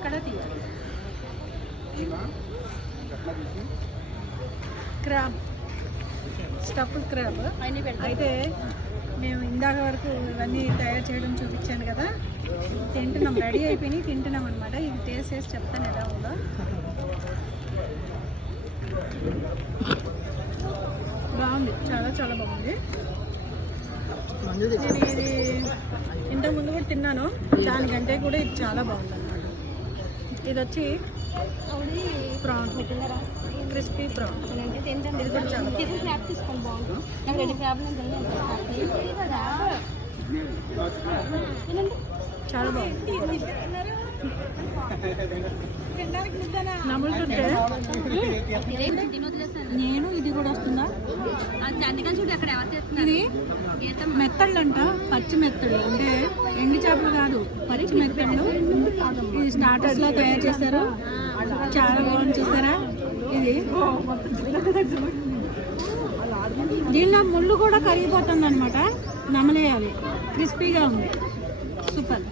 ఇక్కడ తీయాలి. Crab, stuffed crab. అయితే మేము ఇందాక వరకు ఇవన్నీ తయారు చేయడం చూపించాను కదా, తింటున్నాం, రెడీ అయిపోయి తింటున్నాం అనమాట. ఇది టేస్ట్ చేసి చెప్తాను ఎలా ఉందో. బాగుంది, చాలా చాలా బాగుంది. నేను ఇది ఇంతకుముందు కూడా తిన్నాను, దానికంటే కూడా ఇది చాలా బాగుంది అనమాట. ఇది వచ్చి ప్రాన్, క్రిస్పీ ప్రాన్. ఇది కూడా చాలా చాలా బాగుంది. నమ్ముతుంటే నేను ఇది కూడా వస్తుందా? ఇది మెత్తళ్ళంట, పచ్చి మెత్తళ్ళు, అంటే ఎండి చేపలు కాదు, పచ్చి మెత్తళ్ళు. ఇది స్టార్టర్స్ లా తయారు చేస్తారు, చాలా బాగుంది. చూస్తారా, ఇది దీనిలో ముళ్ళు కూడా కరిగిపోతుంది అనమాట, నమలేయాలి. క్రిస్పీగా ఉంది, సూపర్.